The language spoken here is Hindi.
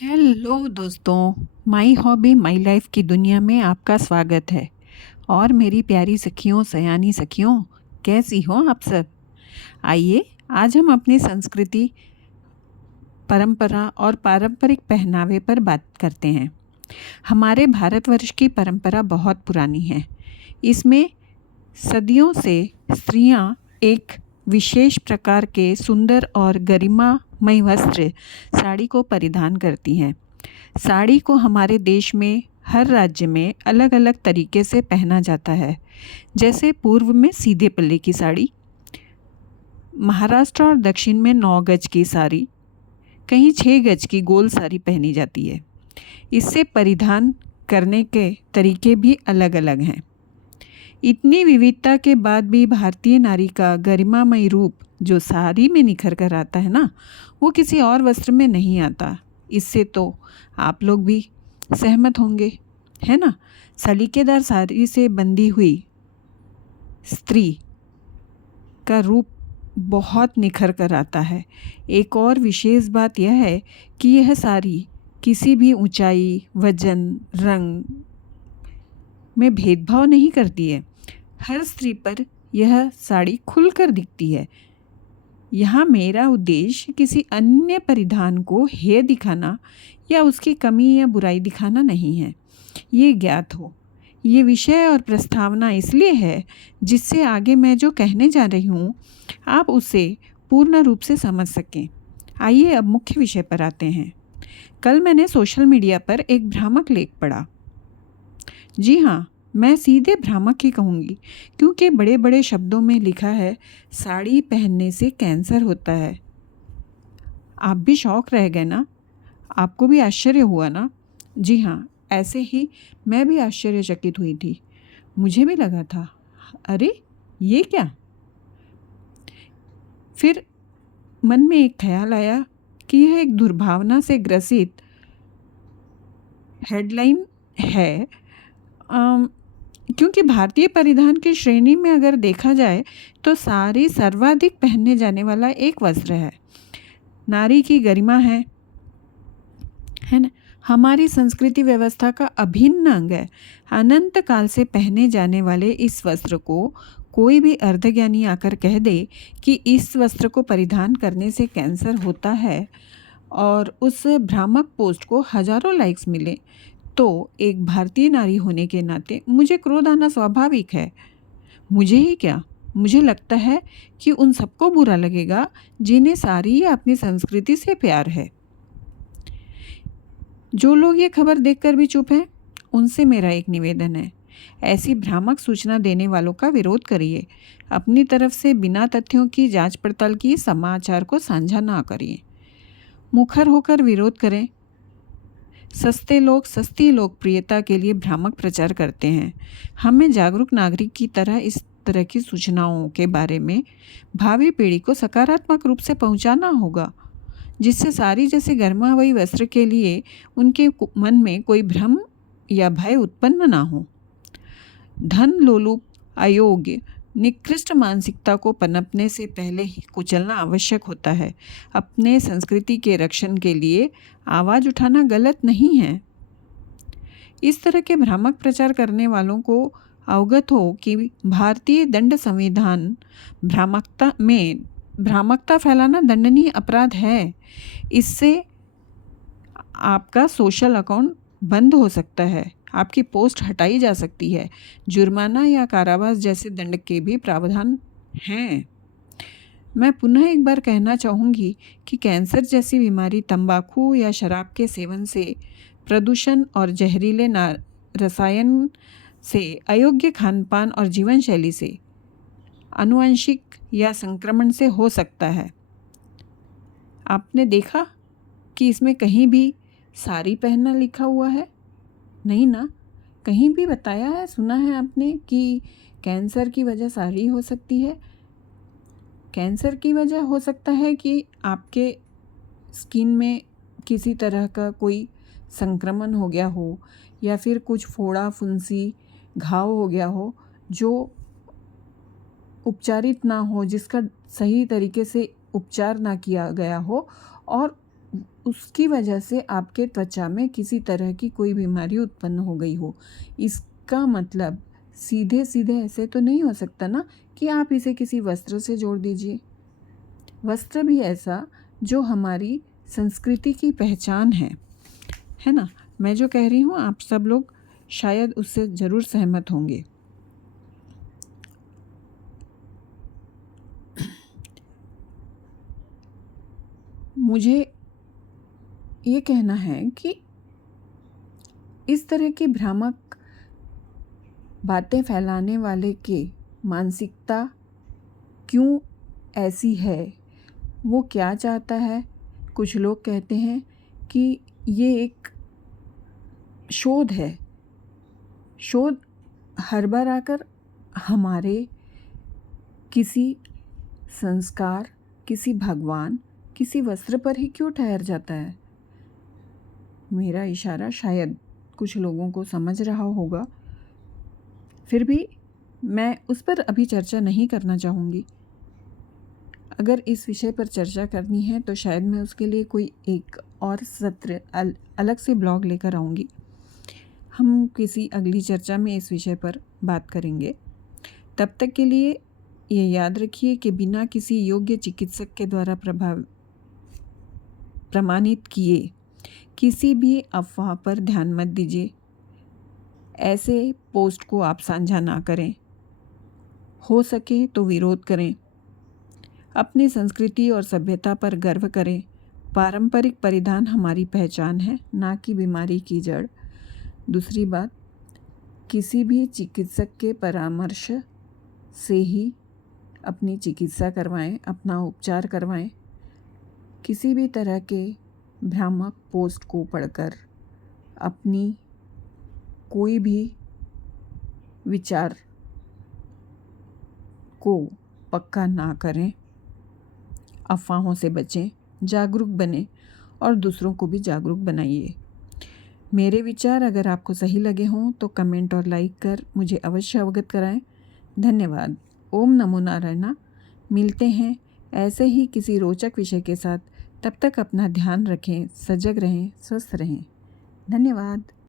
हेलो दोस्तों, माई हॉबी माई लाइफ की दुनिया में आपका स्वागत है। और मेरी प्यारी सखियों, सयानी सखियों, कैसी हो आप सब? आइए आज हम अपनी संस्कृति, परंपरा और पारंपरिक पहनावे पर बात करते हैं। हमारे भारतवर्ष की परंपरा बहुत पुरानी है। इसमें सदियों से स्त्रियां एक विशेष प्रकार के सुंदर और गरिमामय वस्त्र साड़ी को परिधान करती हैं। साड़ी को हमारे देश में हर राज्य में अलग अलग तरीके से पहना जाता है। जैसे पूर्व में सीधे पल्ले की साड़ी, महाराष्ट्र और दक्षिण में 9 गज की साड़ी, कहीं 6 गज की गोल साड़ी पहनी जाती है। इससे परिधान करने के तरीके भी अलग अलग हैं। इतनी विविधता के बाद भी भारतीय नारी का गरिमामय रूप जो साड़ी में निखर कर आता है ना, वो किसी और वस्त्र में नहीं आता। इससे तो आप लोग भी सहमत होंगे, है ना। सलीकेदार साड़ी से बंधी हुई स्त्री का रूप बहुत निखर कर आता है। एक और विशेष बात यह है कि यह साड़ी किसी भी ऊंचाई, वजन, रंग में भेदभाव नहीं करती है। हर स्त्री पर यह साड़ी खुलकर दिखती है। यहाँ मेरा उद्देश्य किसी अन्य परिधान को हेय दिखाना या उसकी कमी या बुराई दिखाना नहीं है, ये ज्ञात हो। ये विषय और प्रस्तावना इसलिए है जिससे आगे मैं जो कहने जा रही हूँ आप उसे पूर्ण रूप से समझ सकें। आइए अब मुख्य विषय पर आते हैं। कल मैंने सोशल मीडिया पर एक भ्रामक लेख पढ़ा। जी हाँ, मैं सीधे भ्रामक ही कहूँगी, क्योंकि बड़े बड़े शब्दों में लिखा है साड़ी पहनने से कैंसर होता है। आप भी शौक रह गए ना? आपको भी आश्चर्य हुआ ना? जी हाँ, ऐसे ही मैं भी आश्चर्यचकित हुई थी। मुझे भी लगा था, अरे ये क्या? फिर मन में एक ख्याल आया कि यह एक दुर्भावना से ग्रसित हेडलाइन है, क्योंकि भारतीय परिधान की श्रेणी में अगर देखा जाए तो साड़ी सर्वाधिक पहनने जाने वाला एक वस्त्र है। नारी की गरिमा है ना, हमारी संस्कृति व्यवस्था का अभिन्न अंग है। अनंत काल से पहने जाने वाले इस वस्त्र को कोई भी अर्धज्ञानी आकर कह दे कि इस वस्त्र को परिधान करने से कैंसर होता है और उस भ्रामक पोस्ट को हजारों लाइक्स मिले, तो एक भारतीय नारी होने के नाते मुझे क्रोध आना स्वाभाविक है। मुझे ही क्या, मुझे लगता है कि उन सबको बुरा लगेगा जिन्हें सारी या अपनी संस्कृति से प्यार है। जो लोग ये खबर देखकर भी चुप हैं, उनसे मेरा एक निवेदन है, ऐसी भ्रामक सूचना देने वालों का विरोध करिए। अपनी तरफ से बिना तथ्यों की जांच पड़ताल की समाचार को साझा ना करिए। मुखर होकर विरोध करें। सस्ते लोग सस्ती लोकप्रियता के लिए भ्रामक प्रचार करते हैं। हमें जागरूक नागरिक की तरह इस तरह की सूचनाओं के बारे में भावी पीढ़ी को सकारात्मक रूप से पहुंचाना होगा, जिससे साड़ी जैसे गर्मावई वस्त्र के लिए उनके मन में कोई भ्रम या भय उत्पन्न ना हो। धन लोलुप, अयोग्य, निकृष्ट मानसिकता को पनपने से पहले ही कुचलना आवश्यक होता है। अपने संस्कृति के रक्षण के लिए आवाज़ उठाना गलत नहीं है। इस तरह के भ्रामक प्रचार करने वालों को अवगत हो कि भारतीय दंड संविधान भ्रामकता फैलाना दंडनीय अपराध है। इससे आपका सोशल अकाउंट बंद हो सकता है, आपकी पोस्ट हटाई जा सकती है, जुर्माना या कारावास जैसे दंड के भी प्रावधान हैं। मैं पुनः एक बार कहना चाहूँगी कि कैंसर जैसी बीमारी तंबाकू या शराब के सेवन से, प्रदूषण और जहरीले रसायन से, अयोग्य खानपान और जीवन शैली से, आनुवंशिक या संक्रमण से हो सकता है। आपने देखा कि इसमें कहीं भी साड़ी पहनना लिखा हुआ है? नहीं ना। कहीं भी बताया है, सुना है आपने कि कैंसर की वजह साड़ी हो सकती है? कैंसर की वजह हो सकता है कि आपके स्किन में किसी तरह का कोई संक्रमण हो गया हो, या फिर कुछ फोड़ा फुंसी घाव हो गया हो जो उपचारित ना हो, जिसका सही तरीके से उपचार ना किया गया हो, और उसकी वजह से आपके त्वचा में किसी तरह की कोई बीमारी उत्पन्न हो गई हो। इसका मतलब सीधे सीधे ऐसे तो नहीं हो सकता ना कि आप इसे किसी वस्त्र से जोड़ दीजिए। वस्त्र भी ऐसा जो हमारी संस्कृति की पहचान है ना। मैं जो कह रही हूँ आप सब लोग शायद उससे ज़रूर सहमत होंगे। मुझे ये कहना है कि इस तरह की भ्रामक बातें फैलाने वाले के मानसिकता क्यों ऐसी है, वो क्या चाहता है। कुछ लोग कहते हैं कि ये एक शोध है। शोध हर बार आकर हमारे किसी संस्कार, किसी भगवान, किसी वस्त्र पर ही क्यों ठहर जाता है। मेरा इशारा शायद कुछ लोगों को समझ रहा होगा, फिर भी मैं उस पर अभी चर्चा नहीं करना चाहूँगी। अगर इस विषय पर चर्चा करनी है तो शायद मैं उसके लिए कोई एक और सत्र अलग से ब्लॉग लेकर आऊँगी। हम किसी अगली चर्चा में इस विषय पर बात करेंगे। तब तक के लिए ये याद रखिए कि बिना किसी योग्य चिकित्सक के द्वारा प्रमाणित किए किसी भी अफवाह पर ध्यान मत दीजिए। ऐसे पोस्ट को आप साझा ना करें। हो सके तो विरोध करें। अपनी संस्कृति और सभ्यता पर गर्व करें। पारंपरिक परिधान हमारी पहचान है, ना कि बीमारी की जड़। दूसरी बात, किसी भी चिकित्सक के परामर्श से ही अपनी चिकित्सा करवाएं, अपना उपचार करवाएं। किसी भी तरह के भ्रामक पोस्ट को पढ़कर अपनी कोई भी विचार को पक्का ना करें। अफवाहों से बचें, जागरूक बनें और दूसरों को भी जागरूक बनाइए। मेरे विचार अगर आपको सही लगे हों तो कमेंट और लाइक कर मुझे अवश्य अवगत कराएं। धन्यवाद। ओम नमो नारायण। मिलते हैं ऐसे ही किसी रोचक विषय के साथ। तब तक अपना ध्यान रखें, सजग रहें, स्वस्थ रहें। धन्यवाद।